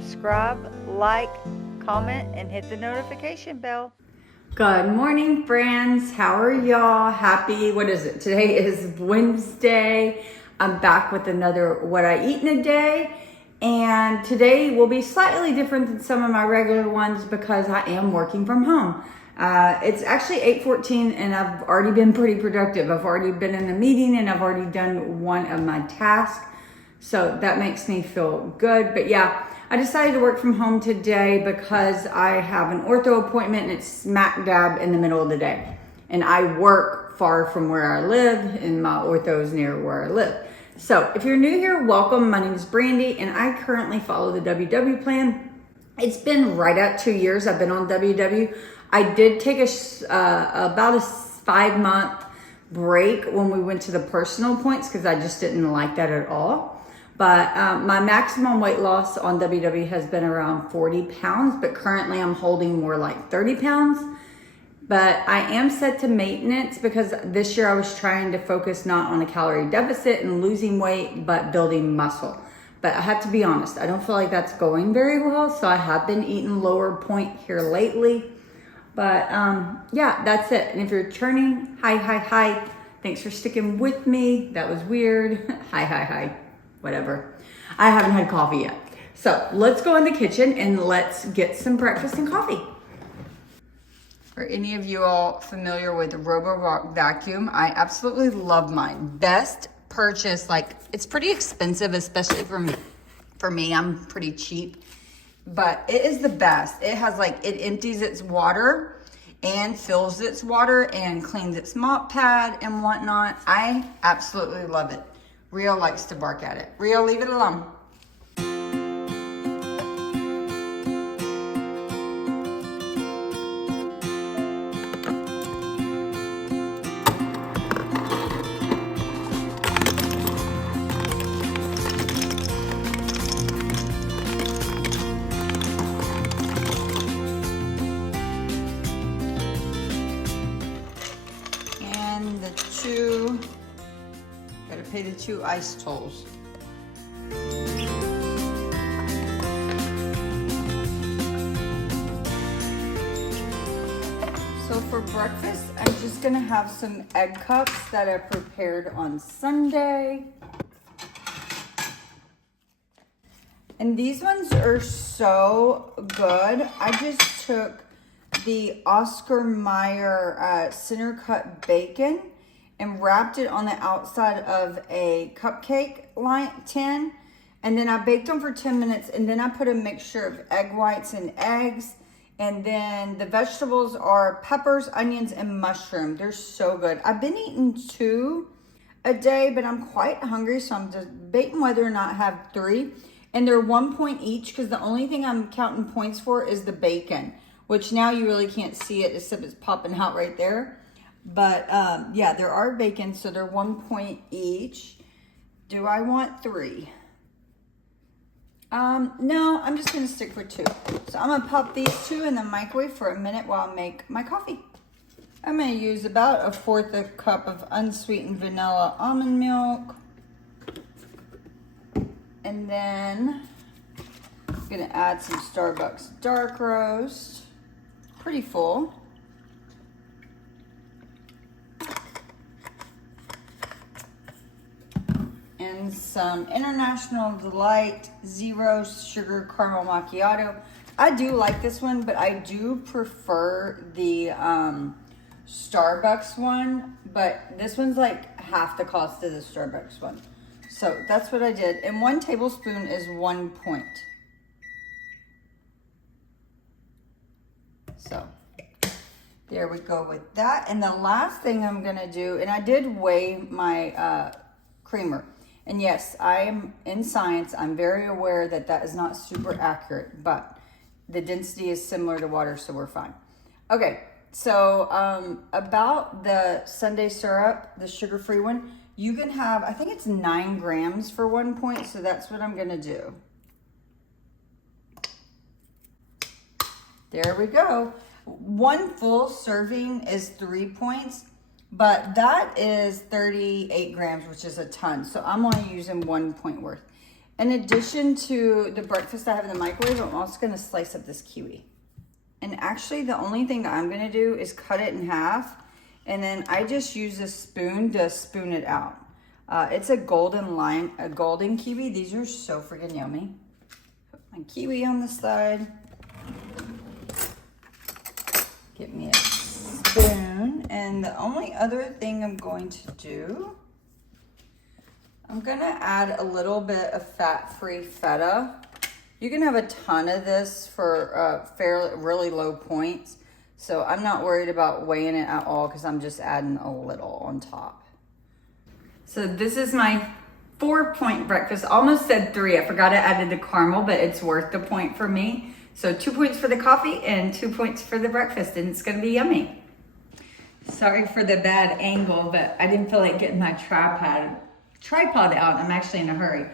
subscribe, like, comment, and hit the notification bell. Good morning, friends. How are y'all? Happy, what is it? Today is Wednesday. I'm back with another What I Eat in a Day. And today will be slightly different than some of my regular ones because I am working from home. It's actually 8:14 and I've already been pretty productive. I've already been in a meeting and I've already done one of my tasks. So that makes me feel good. But yeah, I decided to work from home today because I have an ortho appointment and it's smack dab in the middle of the day. And I work far from where I live and my ortho is near where I live. So if you're new here, welcome. My name is Brandy and I currently follow the WW plan. It's been right at 2 years I've been on WW. I did take about a 5-month break when we went to the personal points because I just didn't like that at all. But my maximum weight loss on WW has been around 40 pounds, but currently I'm holding more like 30 pounds. But I am set to maintenance because this year I was trying to focus not on a calorie deficit and losing weight, but building muscle. But I have to be honest, I don't feel like that's going very well. So I have been eating lower point here lately. But yeah, that's it. And if you're returning, hi. Thanks for sticking with me. That was weird. Hi. Whatever. I haven't had coffee yet. So let's go in the kitchen and let's get some breakfast and coffee. Are any of you all familiar with the Robo vacuum? I absolutely love mine. Best purchase, like it's pretty expensive, especially for me. For me, I'm pretty cheap, but it is the best. It has like, it empties its water and fills its water and cleans its mop pad and whatnot. I absolutely love it. Rio likes to bark at it. Rio, leave it alone. And the two, gotta pay the 2 ice tolls. So for breakfast, I'm just gonna have some egg cups that I prepared on Sunday. And these ones are so good. I just took the Oscar Mayer center cut bacon and wrapped it on the outside of a cupcake tin. And then I baked them for 10 minutes and then I put a mixture of egg whites and eggs. And then the vegetables are peppers, onions, and mushroom. They're so good. I've been eating 2 a day, but I'm quite hungry. So I'm debating whether or not I have 3. And they're 1 point each because the only thing I'm counting points for is the bacon, which now you really can't see it except it's popping out right there. But yeah, there are bacon, so they're 1 point each. Do I want 3? No, I'm just gonna stick with 2. So I'm gonna pop these 2 in the microwave for a minute while I make my coffee. I'm gonna use about 1/4 a cup of unsweetened vanilla almond milk. And then I'm gonna add some Starbucks dark roast. Pretty full. And some International Delight Zero Sugar Caramel Macchiato. I do like this one, but I do prefer the Starbucks one. But this one's like half the cost of the Starbucks one. So that's what I did. And 1 tablespoon is 1 point. So there we go with that. And the last thing I'm gonna do, and I did weigh my creamer. And yes, I am in science. I'm very aware that that is not super accurate, but the density is similar to water, so we're fine. Okay, so about the Sunday syrup, the sugar-free one, you can have, I think it's 9 grams for 1 point, so that's what I'm gonna do. There we go. 1 full serving is 3 points. But that is 38 grams, which is a ton. So I'm only using 1 point worth. In addition to the breakfast I have in the microwave, I'm also gonna slice up this kiwi. And actually the only thing that I'm gonna do is cut it in half, and then I just use a spoon to spoon it out. It's a golden kiwi. These are so freaking yummy. Put my kiwi on the side. Get me a spoon. And the only other thing I'm going to do, I'm gonna add a little bit of fat-free feta. You can have a ton of this for really low points. So I'm not worried about weighing it at all because I'm just adding a little on top. So this is my 4-point breakfast. Almost said 3. I forgot I added the caramel, but it's worth the point for me. So 2 points for the coffee and 2 points for the breakfast, and it's gonna be yummy. Sorry for the bad angle, but I didn't feel like getting my tripod out. I'm actually in a hurry.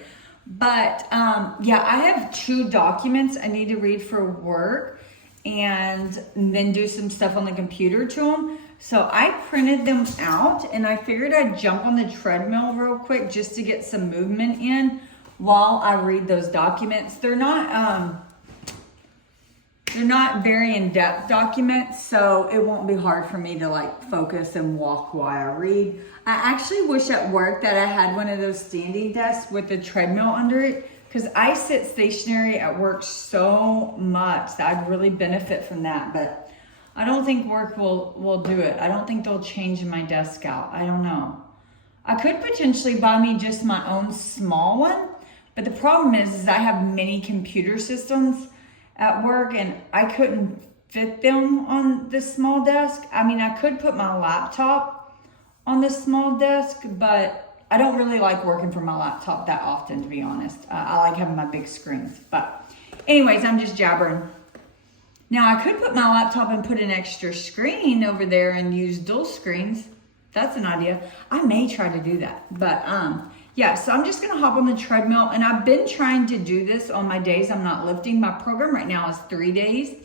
But yeah, I have 2 documents I need to read for work and then do some stuff on the computer to them. So I printed them out, and I figured I'd jump on the treadmill real quick just to get some movement in while I read those documents. They're not very in-depth documents, so it won't be hard for me to like focus and walk while I read. I actually wish at work that I had one of those standing desks with a treadmill under it, because I sit stationary at work so much that I'd really benefit from that, but I don't think work will do it. I don't think they'll change my desk out. I don't know. I could potentially buy me just my own small one, but the problem is I have many computer systems at work and I couldn't fit them on this small desk. I mean, I could put my laptop on this small desk, but I don't really like working from my laptop that often, to be honest. I like having my big screens. But anyways, I'm just jabbering. Now I could put my laptop and put an extra screen over there and use dual screens. That's an idea. I may try to do that. But yeah, so I'm just gonna hop on the treadmill, and I've been trying to do this on my days I'm not lifting. My program right now is 3 days,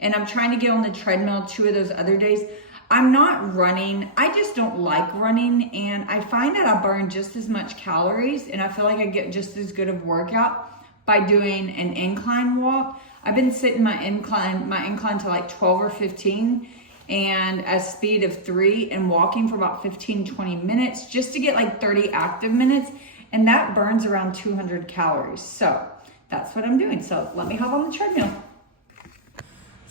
and I'm trying to get on the treadmill 2 of those other days. I'm not running. I just don't like running, and I find that I burn just as much calories, and I feel like I get just as good of workout by doing an incline walk. I've been sitting my incline to like 12 or 15 and a speed of 3 and walking for about 15-20 minutes just to get like 30 active minutes, and that burns around 200 calories. So that's what I'm doing. So let me hop on the treadmill.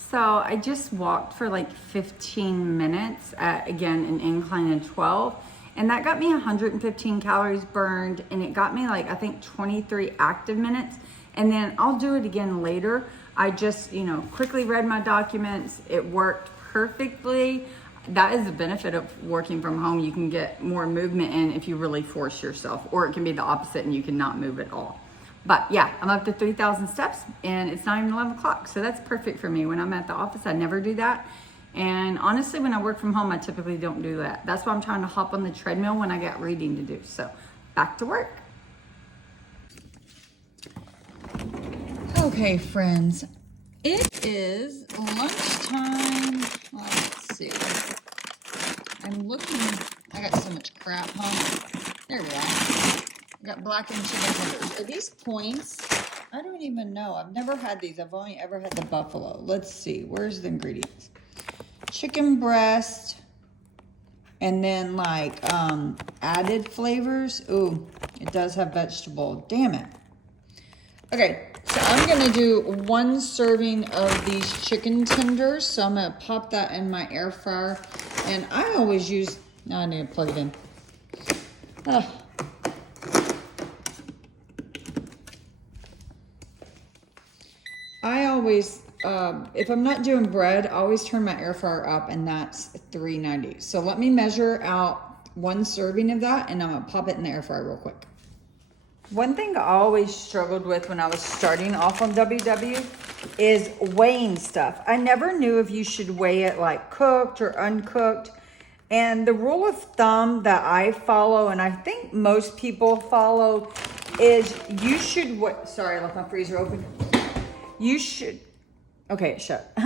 So I just walked for like 15 minutes at, again, an incline of 12, and that got me 115 calories burned, and it got me like, I think 23 active minutes. And then I'll do it again later. I just, quickly read my documents. It worked perfectly. That is the benefit of working from home. You can get more movement in if you really force yourself, or it can be the opposite and you cannot move at all. But yeah, I'm up to 3,000 steps and it's not even 11 o'clock. So that's perfect for me. When I'm at the office, I never do that. And honestly, when I work from home, I typically don't do that. That's why I'm trying to hop on the treadmill when I got reading to do. So back to work. Okay, friends, it is lunchtime. Let's see. I'm looking, I got so much crap, huh? There we are. I got blackened chicken tenders. Are these points? I don't even know. I've never had these. I've only ever had the buffalo. Let's see. Where's the ingredients? Chicken breast. And then like added flavors. Ooh, it does have vegetable. Damn it. Okay, so I'm going to do 1 serving of these chicken tenders. So I'm going to pop that in my air fryer. And I always use, now I need to plug it in. I always, if I'm not doing bread, I always turn my air fryer up, and that's 390. So let me measure out 1 serving of that, and I'm gonna pop it in the air fryer real quick. One thing I always struggled with when I was starting off on WW is weighing stuff. I never knew if you should weigh it like cooked or uncooked. And the rule of thumb that I follow, and I think most people follow, is you should, sorry, I left my freezer open. You should, okay, shut.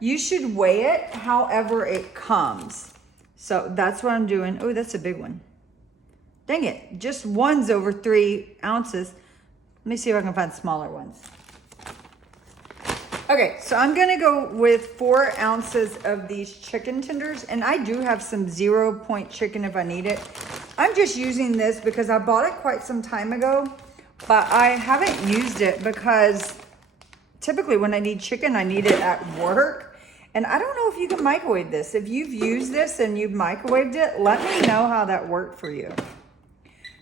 You should weigh it however it comes. So that's what I'm doing. Oh, that's a big one. Dang it, just 1's over 3 ounces. Let me see if I can find smaller ones. Okay, so I'm gonna go with 4 ounces of these chicken tenders, and I do have some 0-point chicken if I need it. I'm just using this because I bought it quite some time ago, but I haven't used it because typically when I need chicken, I need it at work. And I don't know if you can microwave this. If you've used this and you've microwaved it, let me know how that worked for you.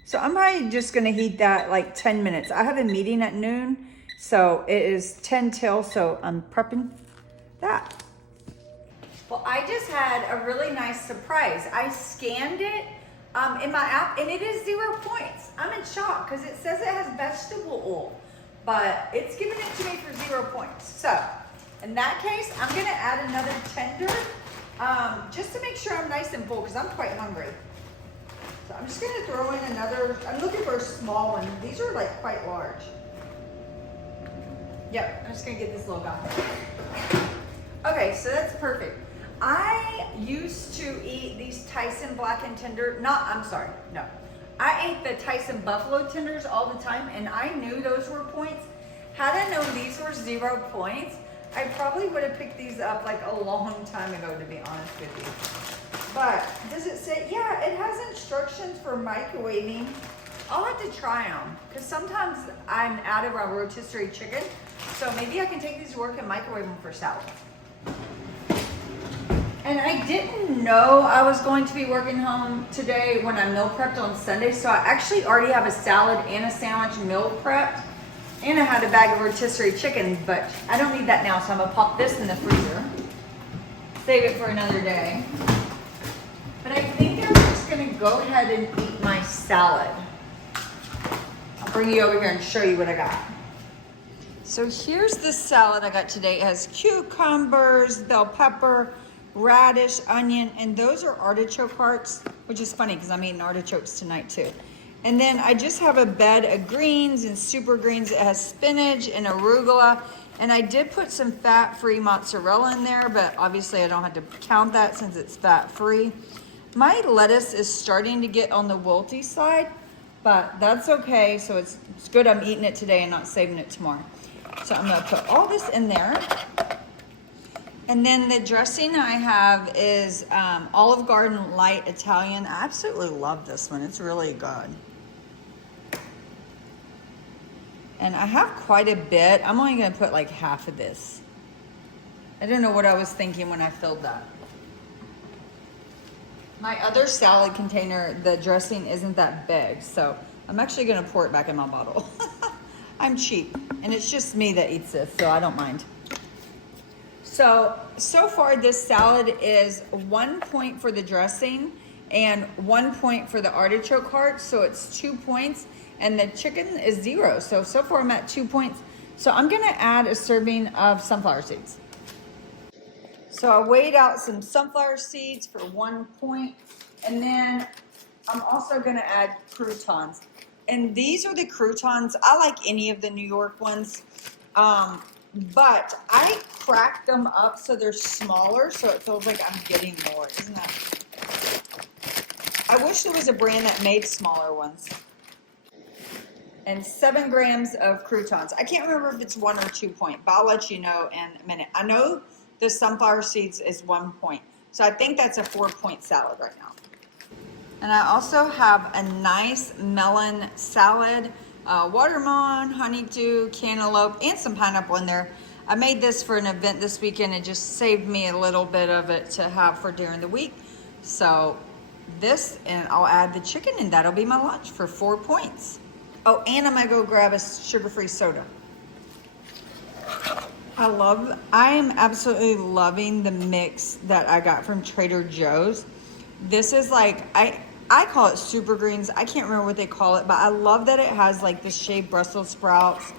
So I'm probably just gonna heat that like 10 minutes. I have a meeting at noon. So it is 10 till, so I'm prepping that. Well, I just had a really nice surprise. I scanned it in my app and it is 0 points. I'm in shock because it says it has vegetable oil, but it's giving it to me for 0 points. So in that case, I'm gonna add another tender just to make sure I'm nice and full because I'm quite hungry. So I'm just gonna throw in another, I'm looking for a small one. These are like quite large. Yep, I'm just gonna get this little guy. Okay, so that's perfect. I used to eat these Tyson Black and Tender, I ate the Tyson Buffalo Tenders all the time and I knew those were points. Had I known these were 0 points, I probably would have picked these up like a long time ago, to be honest with you. But does it say, yeah, it has instructions for microwaving. I'll have to try them because sometimes I'm out of a rotisserie chicken. So maybe I can take these to work and microwave them for salad. And I didn't know I was going to be working home today when I meal prepped on Sunday. So I actually already have a salad and a sandwich meal prepped. And I had a bag of rotisserie chicken, but I don't need that now. So I'm gonna pop this in the freezer. Save it for another day. But I think I'm just gonna go ahead and eat my salad. I'll bring you over here and show you what I got. So here's the salad I got today. It has cucumbers, bell pepper, radish, onion, and those are artichoke hearts, which is funny because I'm eating artichokes tonight too. And then I just have a bed of greens and super greens. It has spinach and arugula. And I did put some fat-free mozzarella in there, but obviously I don't have to count that since it's fat-free. My lettuce is starting to get on the wilty side, but that's okay. So it's good I'm eating it today and not saving it tomorrow. So I'm gonna put all this in there. And then the dressing I have is Olive Garden Light Italian. I absolutely love this one. It's really good. And I have quite a bit. I'm only gonna put like half of this. I don't know what I was thinking when I filled that. My other salad container, the dressing isn't that big, so I'm actually gonna pour it back in my bottle. I'm cheap, and it's just me that eats this, so I don't mind. So far this salad is 1 point for the dressing and 1 point for the artichoke heart, so it's 2 points, and the chicken is 0. So far I'm at 2 points. So I'm gonna add a serving of sunflower seeds. So I weighed out some sunflower seeds for 1 point, and then I'm also gonna add croutons. And these are the croutons. I like any of the New York ones, but I cracked them up so they're smaller, so it feels like I'm getting more. Isn't that? I wish there was a brand that made smaller ones. And 7 grams of croutons. I can't remember if it's 1 or 2 point, but I'll let you know in a minute. I know the sunflower seeds is 1 point. So I think that's a 4 point salad right now. And I also have a nice melon salad, watermelon, honeydew, cantaloupe, and some pineapple in there. I made this for an event this weekend. It just saved me a little bit of it to have for during the week. So this, and I'll add the chicken, and that'll be my lunch for 4 points. Oh, and I'm gonna go grab a sugar-free soda. I am absolutely loving the mix that I got from Trader Joe's. This is like, I call it super greens. I can't remember what they call it, but I love that it has like the shaved Brussels sprouts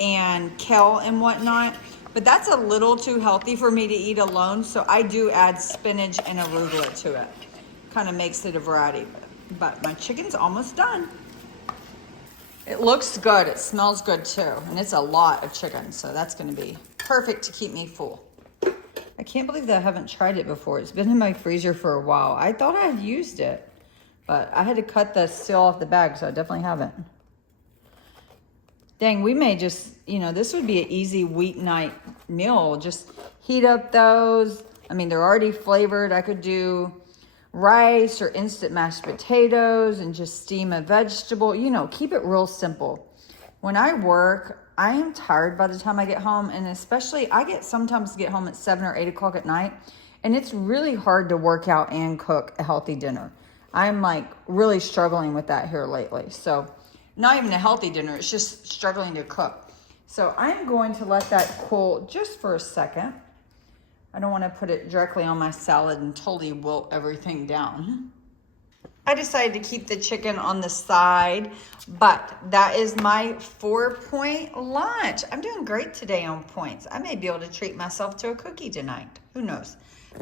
and kale and whatnot. But that's a little too healthy for me to eat alone, so I do add spinach and arugula to it. Kind of makes it a variety. But my chicken's almost done. It looks good. It smells good too. And it's a lot of chicken, so that's going to be perfect to keep me full. I can't believe that I haven't tried it before. It's been in my freezer for a while. I thought I had used it, but I had to cut the seal off the bag, so I definitely haven't. Dang, we may just, this would be an easy weeknight meal. Just heat up those. I mean, they're already flavored. I could do rice or instant mashed potatoes and just steam a vegetable. Keep it real simple. When I work, I am tired by the time I get home. And especially, sometimes get home at 7 or 8 o'clock at night. And it's really hard to work out and cook a healthy dinner. I'm like really struggling with that here lately. So not even a healthy dinner, it's just struggling to cook. So I'm going to let that cool just for a second. I don't want to put it directly on my salad and totally wilt everything down. I decided to keep the chicken on the side, but that is my 4-point lunch. I'm doing great today on points. I may be able to treat myself to a cookie tonight. Who knows?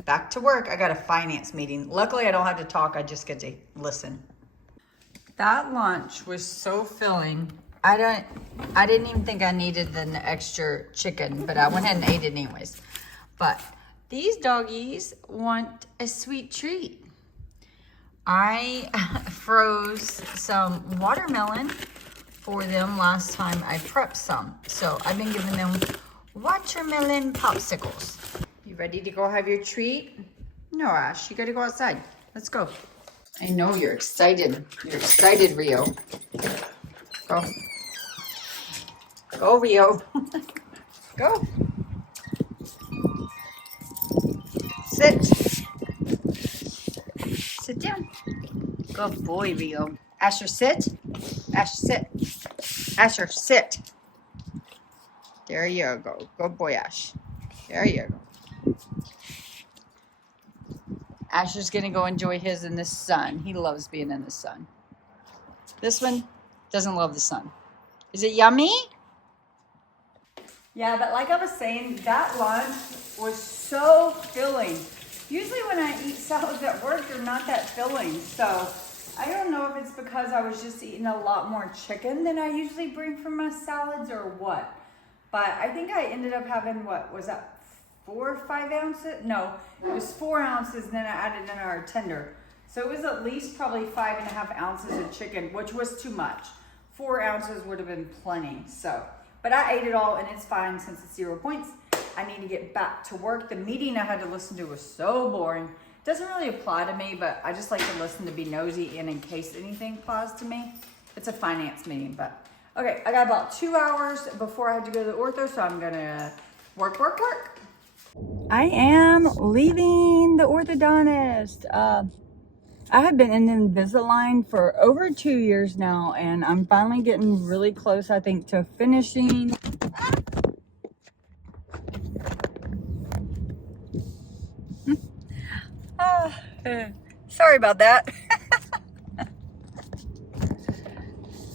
Back to work. I got a finance meeting. Luckily, I don't have to talk. I just get to listen. That lunch was so filling. I didn't even think I needed the extra chicken, but I went ahead and ate it anyways. But these doggies want a sweet treat. I froze some watermelon for them last time I prepped some. So I've been giving them watermelon popsicles. You ready to go have your treat? No, Ash, you gotta go outside. Let's go. I know you're excited. You're excited, Rio. Go. Go, Rio. Go. Sit. Sit down. Good boy, Rio. Asher, sit. Asher, sit. Asher, sit. There you go. Good boy, Ash. There you go. Asher's gonna go enjoy his in the sun. He loves being in the sun. This one doesn't love the sun. Is it yummy? Yeah, but like I was saying, that lunch was so filling. Usually when I eat salads at work, they're not that filling. So I don't know if it's because I was just eating a lot more chicken than I usually bring for my salads or what. But I think I ended up having, what was that? 4 or 5 ounces? No, it was 4 ounces, and then I added in our tender. So it was at least probably 5.5 ounces of chicken, which was too much. 4 ounces would have been plenty. So, but I ate it all, and it's fine since it's 0 points. I need to get back to work. The meeting I had to listen to was so boring. It doesn't really apply to me, but I just like to listen to be nosy, and in case anything applies to me, it's a finance meeting. But okay, I got about 2 hours before I have to go to the ortho, so I'm gonna work. I am leaving the orthodontist. I have been in Invisalign for over 2 years now, and I'm finally getting really close, I think, to finishing. Sorry about that.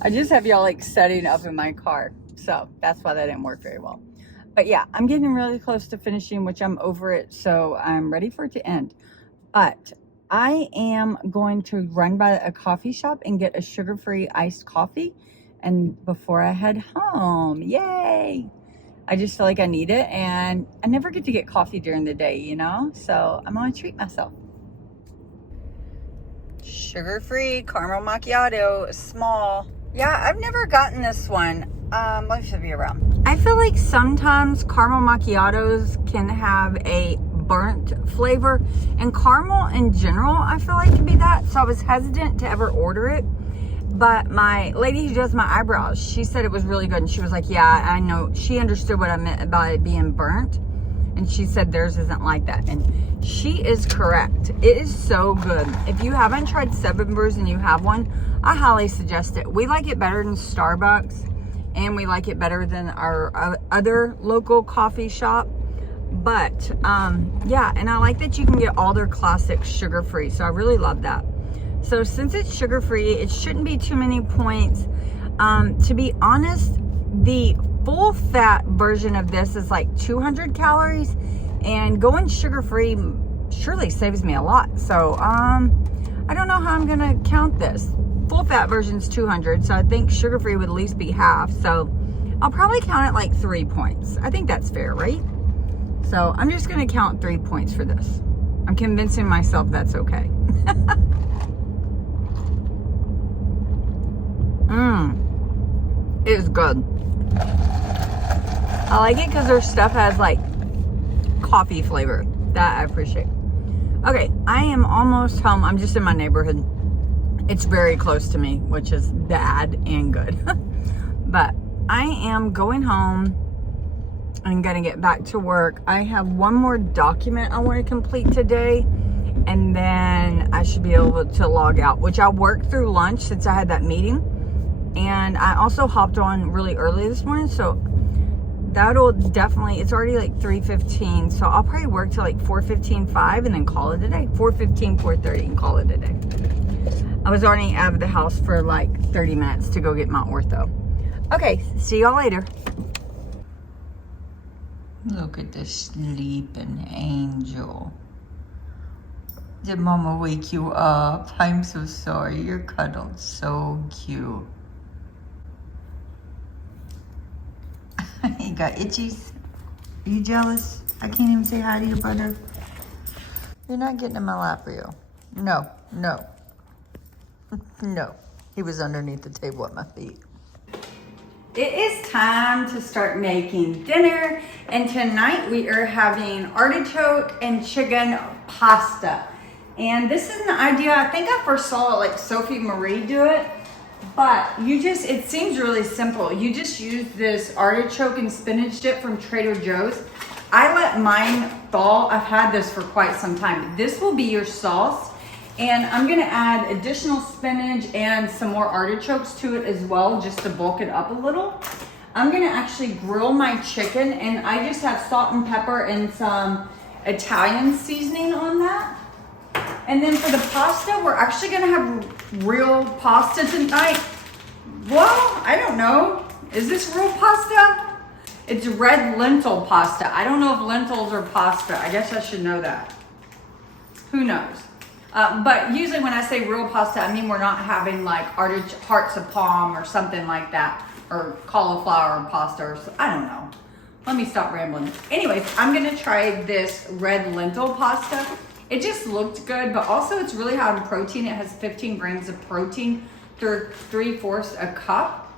I just have y'all like setting up in my car, so that's why that didn't work very well. But yeah, I'm getting really close to finishing, which I'm over it, so I'm ready for it to end. But I am going to run by a coffee shop and get a sugar-free iced coffee, and before I head home. Yay! I just feel like I need it, and I never get to get coffee during the day, so I'm gonna treat myself. Sugar-free caramel macchiato, small. Yeah, I've never gotten this one. Let me show you around. I feel like sometimes caramel macchiatos can have a burnt flavor, and caramel in general I feel like can be that, so I was hesitant to ever order it. But my lady who does my eyebrows, she said it was really good, and she was like, yeah, I know. She understood what I meant about it being burnt, and she said theirs isn't like that, and she is correct. It is so good. If you haven't tried Seven Brews and you have one, I highly suggest it. We like it better than Starbucks, and we like it better than our other local coffee shop. But yeah, and I like that you can get all their classics sugar-free, so I really love that. So since it's sugar-free, it shouldn't be too many points. To be honest, the full fat version of this is like 200 calories, and going sugar-free surely saves me a lot. So I don't know how I'm gonna count this. Full fat version's 200, so I think sugar-free would at least be half. So I'll probably count it like 3 points. I think that's fair, right? So I'm just gonna count 3 points for this. I'm convincing myself that's okay. It is good. I like it because their stuff has like coffee flavor. That I appreciate. Okay, I am almost home. I'm just in my neighborhood. It's very close to me, which is bad and good. But I am going home. I'm gonna get back to work. I have one more document I want to complete today, and then I should be able to log out, which I worked through lunch since I had that meeting. And I also hopped on really early this morning, so that'll definitely, it's already like 3:15, so I'll probably work till like 4:15, 5, and then call it a day. 4:15, 4:30, and call it a day. I was already out of the house for like 30 minutes to go get my ortho. Okay, see y'all later. Look at the sleeping angel. Did Mama wake you up? I'm so sorry. You're cuddled so cute. You got itchies? Are you jealous? I can't even say hi to your brother. You're not getting in my lap, are you? No, no. No. He was underneath the table at my feet. It is time to start making dinner, and tonight we are having artichoke and chicken pasta. And this is an idea, I think I first saw like Sophie Marie do it, but it seems really simple. You just use this artichoke and spinach dip from Trader Joe's. I let mine thaw. I've had this for quite some time. This will be your sauce. And I'm gonna add additional spinach and some more artichokes to it as well, just to bulk it up a little. I'm gonna actually grill my chicken, and I just have salt and pepper and some Italian seasoning on that. And then for the pasta, we're actually gonna have real pasta tonight. Well, I don't know. Is this real pasta? It's red lentil pasta. I don't know if lentils are pasta. I guess I should know that. Who knows? But usually when I say real pasta, I mean we're not having like hearts of palm or something like that, or cauliflower pasta, or I don't know. Let me stop rambling. Anyways, I'm gonna try this red lentil pasta. It just looked good, but also it's really high in protein. It has 15 grams of protein, 3/4 a cup.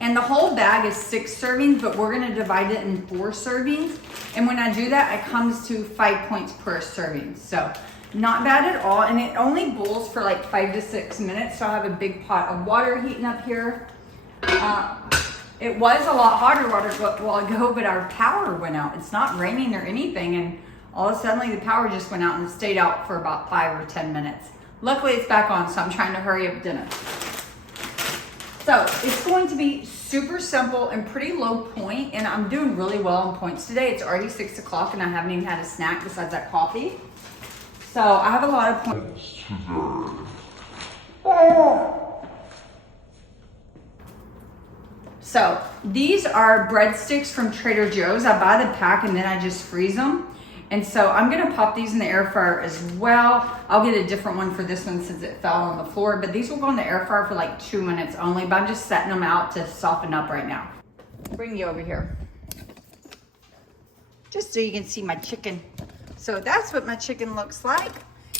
And the whole bag is 6 servings, but we're gonna divide it in 4 servings. And when I do that, it comes to 5 points per serving. So not bad at all. And it only boils for like 5 to 6 minutes. So I have a big pot of water heating up here. It was a lot hotter a while ago, but our power went out. It's not raining or anything. And all of a sudden the power just went out and stayed out for about 5 or 10 minutes. Luckily it's back on, so I'm trying to hurry up dinner. So it's going to be super simple and pretty low point, and I'm doing really well on points today. It's already 6 o'clock and I haven't even had a snack besides that coffee. So I have a lot of points today. So these are breadsticks from Trader Joe's. I buy the pack and then I just freeze them. And so I'm gonna pop these in the air fryer as well. I'll get a different one for this one since it fell on the floor, but these will go in the air fryer for like 2 minutes only, but I'm just setting them out to soften up right now. Bring you over here. Just so you can see my chicken. So that's what my chicken looks like.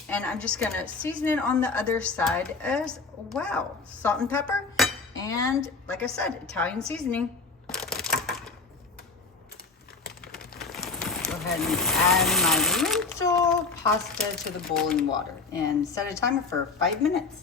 And I'm just gonna season it on the other side as well. Salt and pepper, and like I said, Italian seasoning. Go ahead and add my lentil pasta to the boiling water and set a timer for 5 minutes.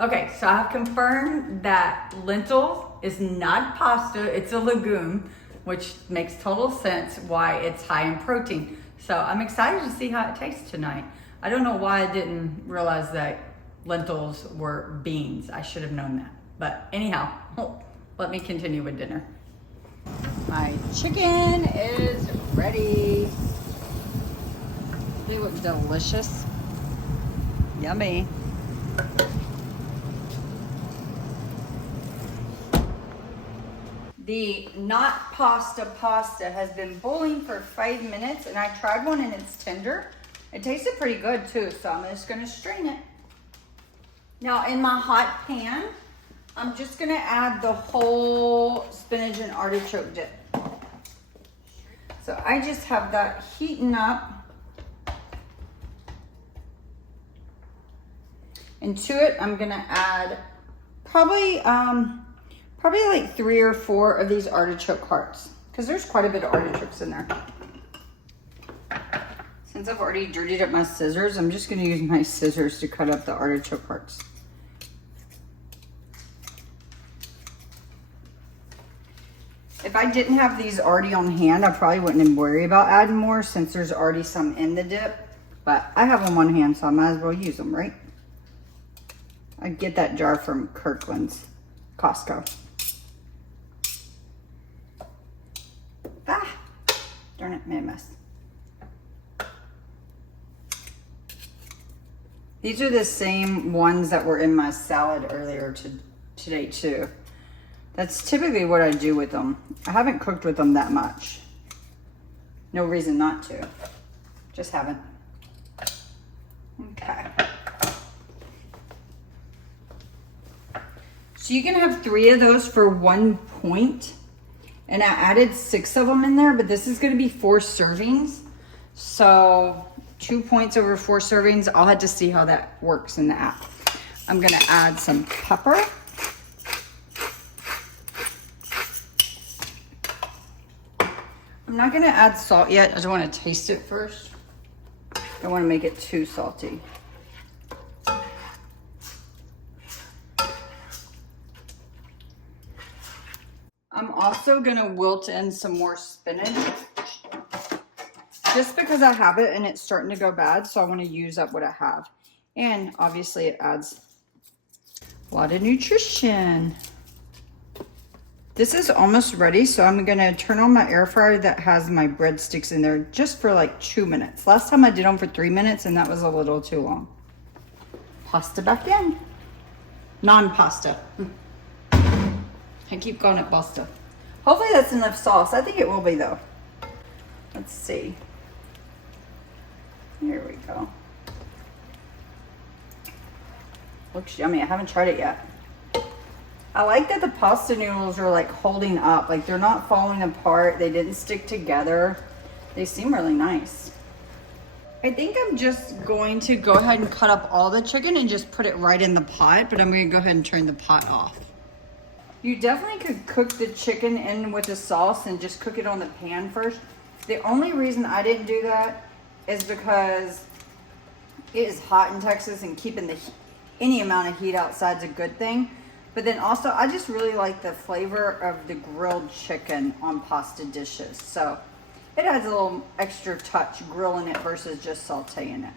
Okay, so I have confirmed that lentil is not pasta, it's a legume, which makes total sense why it's high in protein. So I'm excited to see how it tastes tonight. I don't know why I didn't realize that lentils were beans. I should have known that. But anyhow, let me continue with dinner. My chicken is ready. They look delicious. Yummy. The not pasta has been boiling for 5 minutes, and I tried one and it's tender. It tasted pretty good too, so I'm just gonna strain it. Now in my hot pan, I'm just gonna add the whole spinach and artichoke dip. So I just have that heating up. And to it, I'm gonna add probably probably like 3 or 4 of these artichoke hearts because there's quite a bit of artichokes in there. Since I've already dirtied up my scissors, I'm just going to use my scissors to cut up the artichoke hearts. If I didn't have these already on hand, I probably wouldn't worry about adding more since there's already some in the dip. But I have them on hand, so I might as well use them, right? I get that jar from Kirkland's, Costco. Ah, darn it, made a mess. These are the same ones that were in my salad earlier today too. That's typically what I do with them. I haven't cooked with them that much. No reason not to. Just haven't. Okay. So you can have 3 of those for 1 point. And I added 6 of them in there, but this is gonna be 4 servings. So 2 points over 4 servings. I'll have to see how that works in the app. I'm gonna add some pepper. I'm not gonna add salt yet. I just wanna taste it first. I don't wanna make it too salty. I'm also gonna wilt in some more spinach. Just because I have it and it's starting to go bad, so I wanna use up what I have. And obviously it adds a lot of nutrition. This is almost ready, so I'm gonna turn on my air fryer that has my breadsticks in there just for like 2 minutes. Last time I did them for 3 minutes and that was a little too long. Pasta back in. Non-pasta. I keep calling it pasta. Hopefully that's enough sauce. I think it will be though. Let's see. Here we go. Looks yummy. I haven't tried it yet. I like that the pasta noodles are like holding up. Like they're not falling apart. They didn't stick together. They seem really nice. I think I'm just going to go ahead and cut up all the chicken and just put it right in the pot. But I'm going to go ahead and turn the pot off. You definitely could cook the chicken in with the sauce and just cook it on the pan first. The only reason I didn't do that is because it is hot in Texas and keeping any amount of heat outside is a good thing. But then also, I just really like the flavor of the grilled chicken on pasta dishes. So it adds a little extra touch grilling it versus just sauteing it.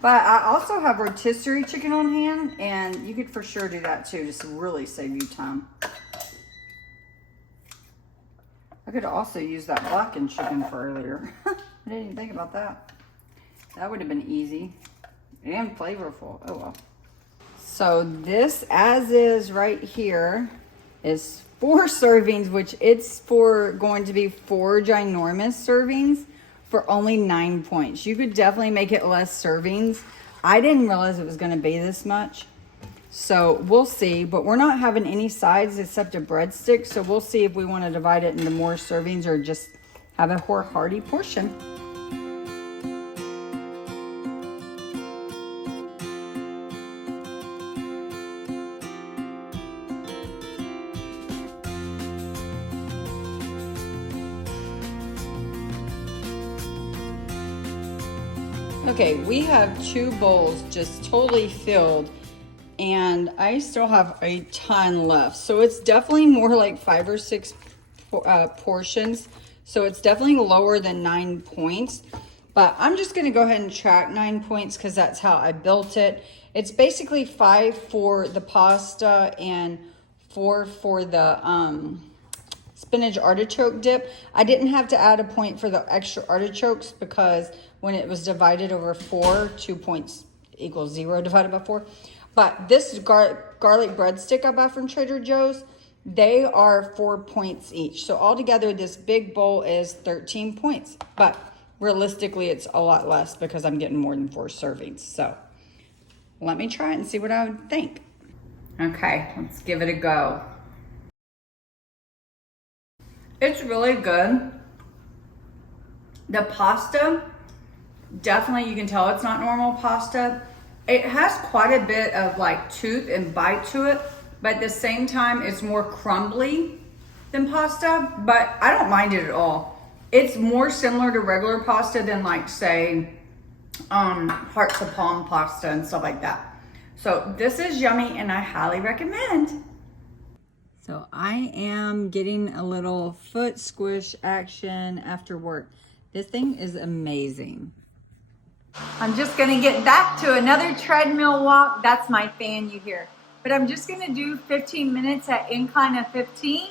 But I also have rotisserie chicken on hand, and you could for sure do that too, just to really save you time. I could also use that blackened chicken for earlier. I didn't even think about that. That would have been easy and flavorful. Oh well. So this as is right here is 4 servings, which it's going to be 4 ginormous servings for only 9 points. You could definitely make it less servings. I didn't realize it was going to be this much. So we'll see, but we're not having any sides except a breadstick. So we'll see if we want to divide it into more servings or just have a hearty portion. Okay, we have 2 bowls just totally filled and I still have a ton left. So it's definitely more like 5 or 6 portions. So it's definitely lower than 9 points, but I'm just gonna go ahead and track 9 points because that's how I built it. It's basically 5 for the pasta and 4 for the spinach artichoke dip. I didn't have to add a point for the extra artichokes because when it was divided over 4, 2 points equals 0 divided by 4. But this garlic breadstick I bought from Trader Joe's, they are 4 points each. So altogether, this big bowl is 13 points. But realistically, it's a lot less because I'm getting more than 4 servings. So let me try it and see what I would think. Okay, let's give it a go. It's really good. The pasta, definitely you can tell it's not normal pasta. It has quite a bit of like tooth and bite to it. but at the same time, it's more crumbly than pasta, but I don't mind it at all. It's more similar to regular pasta than like say, hearts of palm pasta and stuff like that. So this is yummy and I highly recommend. So I am getting a little foot squish action after work. This thing is amazing. I'm just gonna get back to another treadmill walk. That's my fan you hear. But I'm just gonna do 15 minutes at incline of 15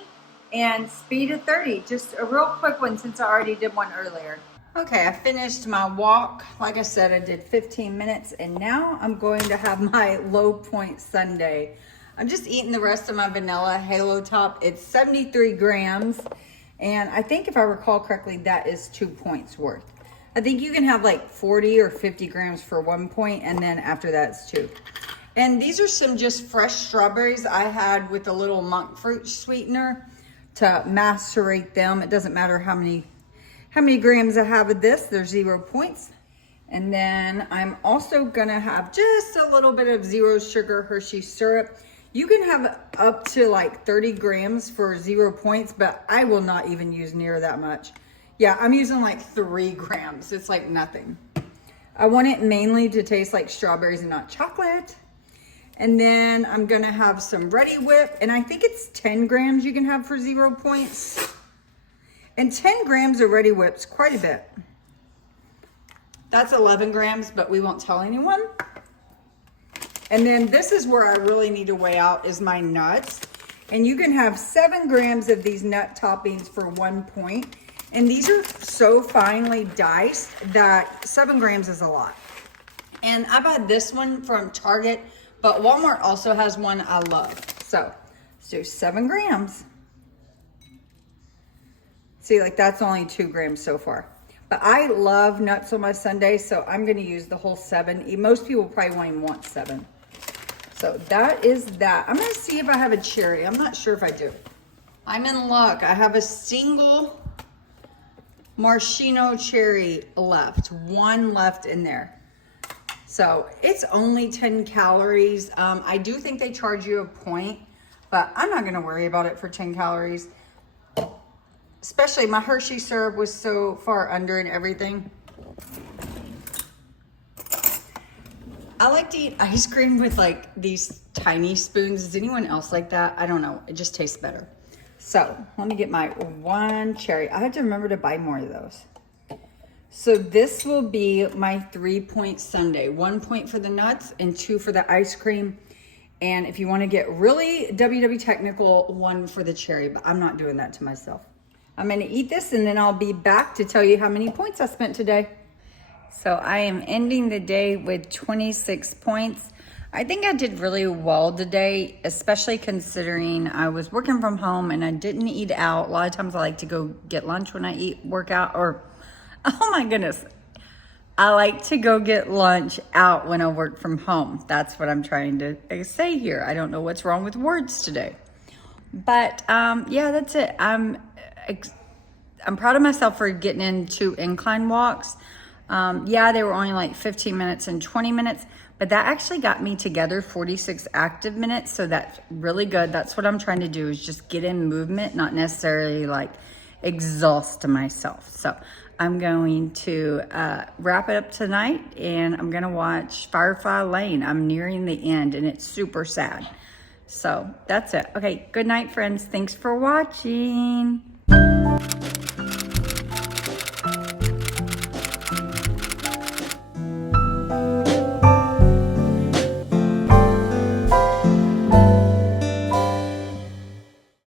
and speed of 30. Just a real quick one since I already did one earlier. Okay, I finished my walk. Like I said, I did 15 minutes and now I'm going to have my low point sundae. I'm just eating the rest of my vanilla halo top. It's 73 grams. And I think if I recall correctly, that is 2 points worth. I think you can have like 40 or 50 grams for 1 point, and then after that it's 2. And these are some just fresh strawberries I had with a little monk fruit sweetener to macerate them. It doesn't matter how many grams I have of this, they're 0 points. And then I'm also gonna have just a little bit of zero sugar Hershey syrup. You can have up to like 30 grams for 0 points, but I will not even use near that much. Yeah, I'm using like 3 grams. It's like nothing. I want it mainly to taste like strawberries and not chocolate. And then I'm gonna have some Ready Whip, and I think it's 10 grams you can have for 0 points. And 10 grams of Ready Whip's quite a bit. That's 11 grams, but we won't tell anyone. And then this is where I really need to weigh out is my nuts. And you can have 7 grams of these nut toppings for 1 point. And these are so finely diced that 7 grams is a lot. And I've had this one from Target, but Walmart also has one I love. So let's do 7 grams. See, like that's only 2 grams so far. But I love nuts on my sundae, so I'm gonna use the whole 7. Most people probably won't even want 7. So that is that. I'm gonna see if I have a cherry. I'm not sure if I do. I'm in luck. I have a single maraschino cherry left. 1 left in there. So it's only 10 calories. I do think they charge you a point, but I'm not gonna worry about it for 10 calories. Especially my Hershey syrup was so far under and everything. I like to eat ice cream with like these tiny spoons. Is anyone else like that? I don't know. It just tastes better. So let me get my 1 cherry. I had to remember to buy more of those. So this will be my 3-point sundae. 1 point for the nuts and 2 for the ice cream. And if you want to get really WW technical, 1 for the cherry, but I'm not doing that to myself. I'm going to eat this and then I'll be back to tell you how many points I spent today. So I am ending the day with 26 points. I think I did really well today, especially considering I was working from home and I didn't eat out. A lot of times I like to go get lunch when I work out, or, oh my goodness, I like to go get lunch out when I work from home. That's what I'm trying to say here. I don't know what's wrong with words today. But yeah, that's it. I'm proud of myself for getting into incline walks. Yeah, they were only like 15 minutes and 20 minutes, but that actually got me together 46 active minutes. So that's really good. That's what I'm trying to do, is just get in movement, not necessarily like exhaust myself. So I'm going to wrap it up tonight and I'm going to watch Firefly Lane. I'm nearing the end and it's super sad. So that's it. Okay. Good night, friends. Thanks for watching.